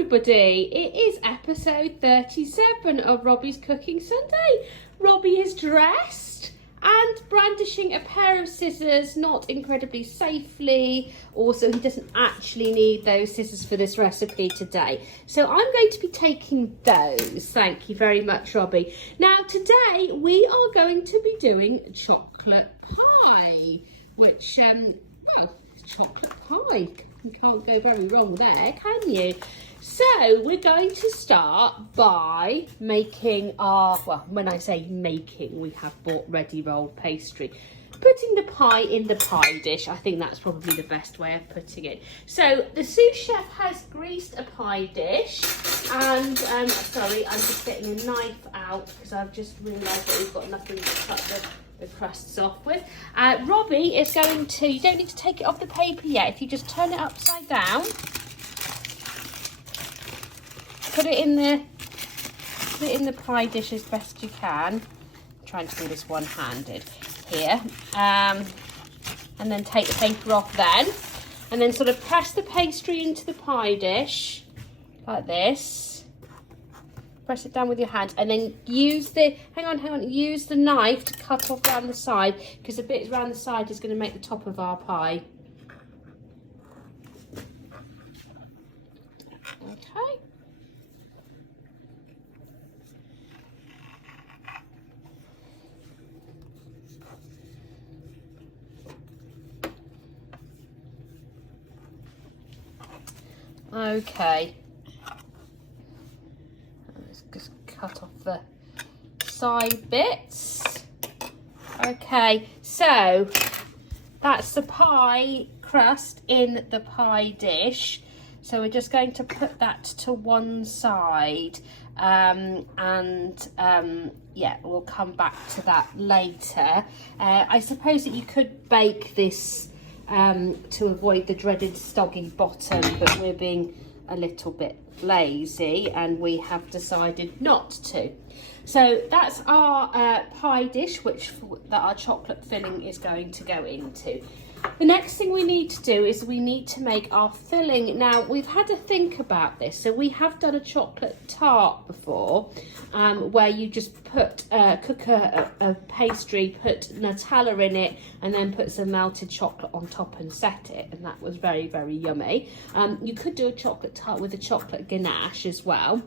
everybody, it is episode 37 of Robbie's Cooking Sunday. Robbie is dressed and brandishing a pair of scissors, not incredibly safely. Also, he doesn't actually need those scissors for this recipe today. So I'm going to be taking those. Thank you very much, Robbie. Now, today we are going to be doing chocolate pie, which, well, chocolate pie. You can't go very wrong there, can you? So we're going to start by making our, well, when I say making, we have bought ready rolled pastry. Putting the pie in the pie dish, I think that's probably the best way of putting it. So the sous chef has greased a pie dish, and sorry, I'm just getting a knife out because I've just realised that we've got nothing to cut the crusts off with. Robbie is going to, you don't need to take it off the paper yet, if you just turn it upside down, put it in the pie dish as best you can. I'm trying to do this one-handed here, and then take the paper off then, and then sort of press the pastry into the pie dish like this. Press it down with your hand, and then use the, use the knife to cut off around the side, because the bit around the side is going to make the top of our pie. Okay. Okay. Just cut off the side bits. Okay, so that's the pie crust in the pie dish. So we're just going to put that to one side, yeah, we'll come back to that later. I suppose that you could bake this to avoid the dreaded soggy bottom, but we're being a little bit lazy and we have decided not to. So that's our pie dish, that our chocolate filling is going to go into. The next thing we need to do is we need to make our filling. Now, we've had to think about this. So we have done a chocolate tart before, where you just cook a pastry, put Nutella in it, and then put some melted chocolate on top and set it. And that was very, very yummy. You could do a chocolate tart with a chocolate ganache as well,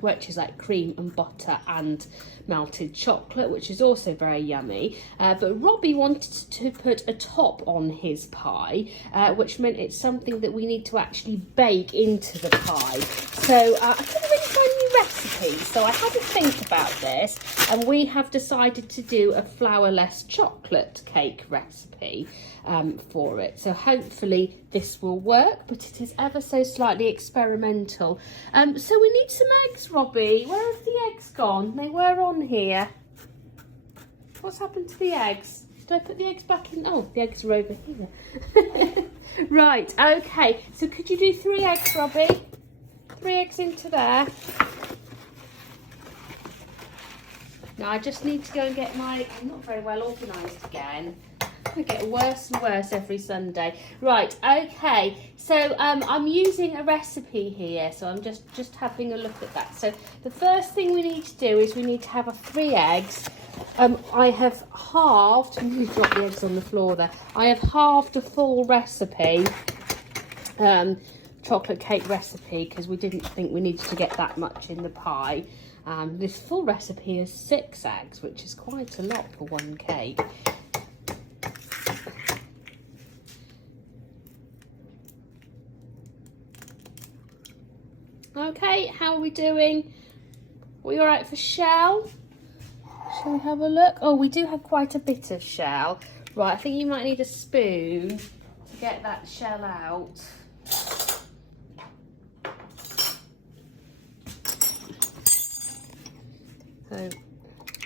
which is like cream and butter and melted chocolate, which is also very yummy. But Robbie wanted to put a top on his pie, which meant it's something that we need to actually bake into the pie. So I couldn't really find any recipes, so I had to think about this, and we have decided to do a flourless chocolate cake recipe for it. So hopefully this will work, but it is ever so slightly experimental. So we need some eggs, Robbie. Where have the eggs gone? They were on here. What's happened to the eggs? Did I put the eggs back in? Oh, the eggs are over here. Right, okay. So could you do 3 eggs, Robbie? 3 eggs into there. Now I just need to go and get I'm not very well organised again. I get worse and worse every Sunday. Right, okay, so I'm using a recipe here, so I'm just having a look at that. So the first thing we need to do is we need to have 3 eggs. I have halved, you dropped the eggs on the floor there. I have halved a full recipe, chocolate cake recipe, because we didn't think we needed to get that much in the pie. This full recipe is 6 eggs, which is quite a lot for one cake. Okay, how are we doing? Are we all right for shell? Shall we have a look? Oh, we do have quite a bit of shell. Right, I think you might need a spoon to get that shell out. So,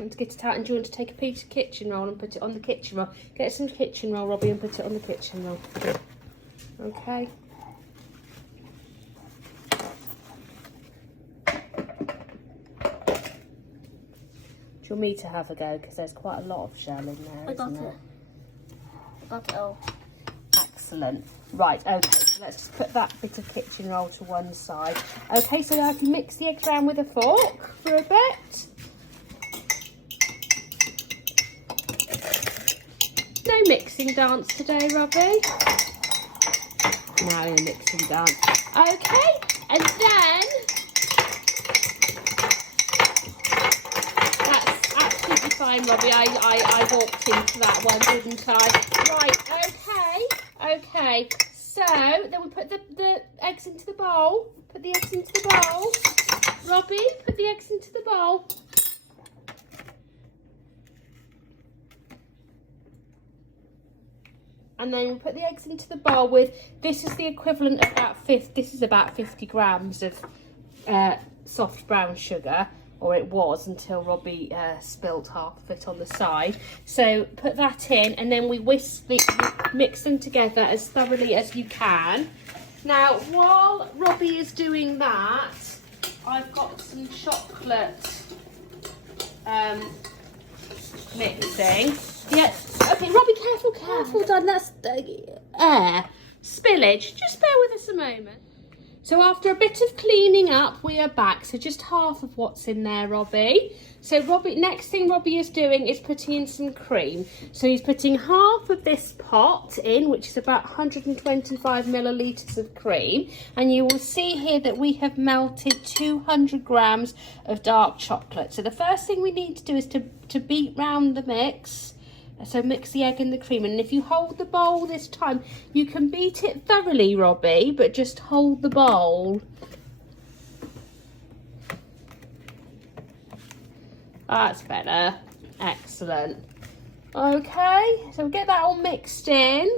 want to get it out, and do you want to take a piece of kitchen roll and put it on the kitchen roll? Get some kitchen roll, Robbie, and put it on the kitchen roll. Okay. Do you want me to have a go? Because there's quite a lot of shell in there, isn't there? I got it all. Excellent. Right, okay, so let's just put that bit of kitchen roll to one side. Okay, so now I can mix the eggs around with a fork for a bit. No mixing dance today, Robbie. Now in a mixing dance. Okay, and then that's absolutely fine, Robbie. I walked into that one, didn't I? Right, okay. So then we put the eggs into the bowl. Put the eggs into the bowl. Robbie, put the eggs into the bowl. And then we put the eggs into the bowl with, this is the equivalent of about 50 grams of soft brown sugar, or it was until Robbie spilt half of it on the side. So put that in, and then we mix them together as thoroughly as you can. Now, while Robbie is doing that, I've got some chocolate mixing. Yeah. Okay, Robbie, careful, darling. That's air spillage. Just bear with us a moment. So after a bit of cleaning up, we are back. So just half of what's in there, Robbie. So next thing Robbie is doing is putting in some cream. So he's putting half of this pot in, which is about 125 millilitres of cream. And you will see here that we have melted 200 grams of dark chocolate. So the first thing we need to do is to beat round the mix. So mix the egg and the cream, and if you hold the bowl this time, you can beat it thoroughly, Robbie, but just hold the bowl. That's better. Excellent. Okay, so we get that all mixed in.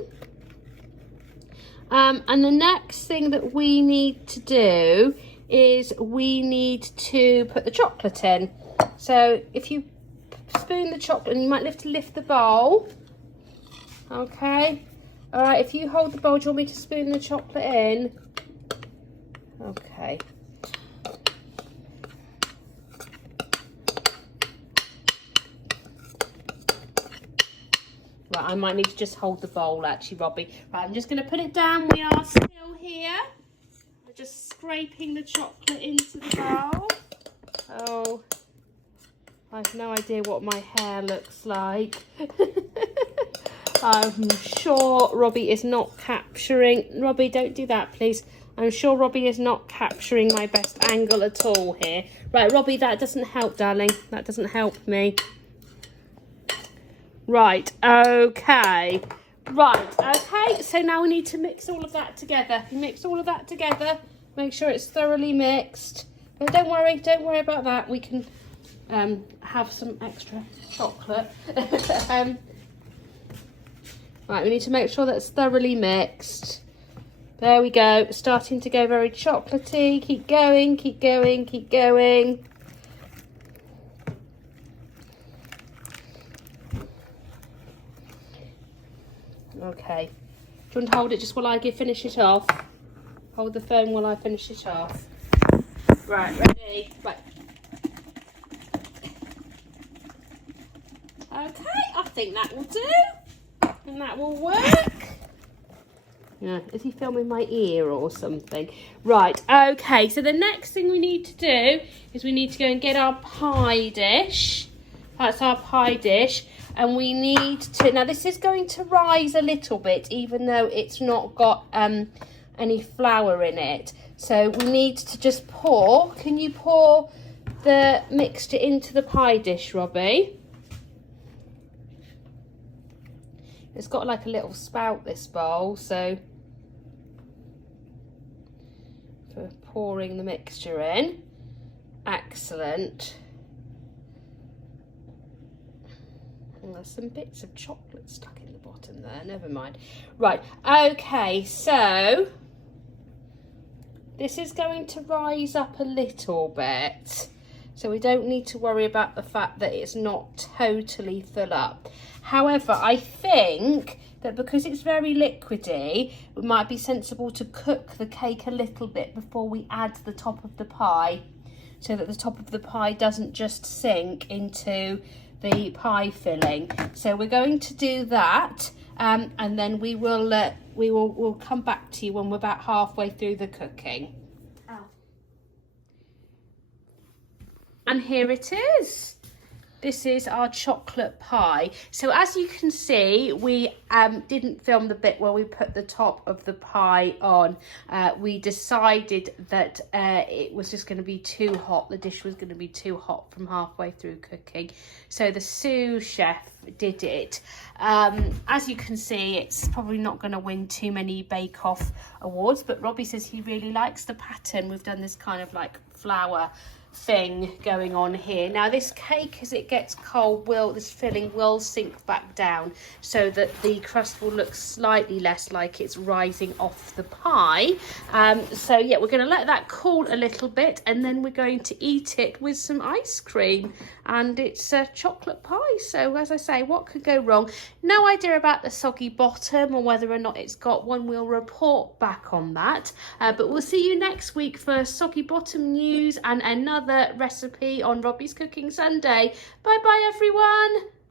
And the next thing that we need to do is we need to put the chocolate in. So if you spoon the chocolate, and you might have to lift the bowl. Okay. All right, if you hold the bowl, do you want me to spoon the chocolate in? Okay. Right, I might need to just hold the bowl actually, Robbie. Right, I'm just going to put it down. We are still here. We're just scraping the chocolate into the bowl. Oh, I have no idea what my hair looks like. I'm sure Robbie is not capturing. Robbie, don't do that, please. I'm sure Robbie is not capturing my best angle at all here. Right, Robbie, that doesn't help, darling. That doesn't help me. Right, okay. Right, okay. So now we need to mix all of that together. You mix all of that together. Make sure it's thoroughly mixed. But don't worry about that. We can have some extra chocolate. Right, we need to make sure that's thoroughly mixed. There we go. It's starting to go very chocolatey. Keep going, keep going, keep going. Okay. Do you want to hold it just while I finish it off? Hold the phone while I finish it off. Right, ready? Right. Okay, I think that will do. And that will work. Yeah, is he filming my ear or something? Right, okay, so the next thing we need to do is we need to go and get our pie dish. That's our pie dish. And we need to, now this is going to rise a little bit, even though it's not got any flour in it. So we need to just pour. Can you pour the mixture into the pie dish, Robbie? It's got like a little spout, this bowl, so for pouring the mixture in. Excellent. And there's some bits of chocolate stuck in the bottom there, never mind. Right, okay, so this is going to rise up a little bit. So we don't need to worry about the fact that it's not totally full up. However, I think that because it's very liquidy, it might be sensible to cook the cake a little bit before we add the top of the pie, so that the top of the pie doesn't just sink into the pie filling. So we're going to do that, and then we'll come back to you when we're about halfway through the cooking. Oh. And here it is. This is our chocolate pie. So as you can see, we didn't film the bit where we put the top of the pie on. We decided that it was just going to be too hot. The dish was going to be too hot from halfway through cooking. So the sous chef did it. As you can see, it's probably not going to win too many Bake Off awards, but Robbie says he really likes the pattern. We've done this kind of like flower thing going on here. Now this cake, as it gets cold, this filling will sink back down so that the crust will look slightly less like it's rising off the pie. So yeah, we're going to let that cool a little bit, and then we're going to eat it with some ice cream, and it's a chocolate pie. So as I say, what could go wrong? No idea about the soggy bottom or whether or not it's got one. We'll report back on that, but we'll see you next week for soggy bottom news and another recipe on Robbie's Cooking Sunday. Bye bye everyone.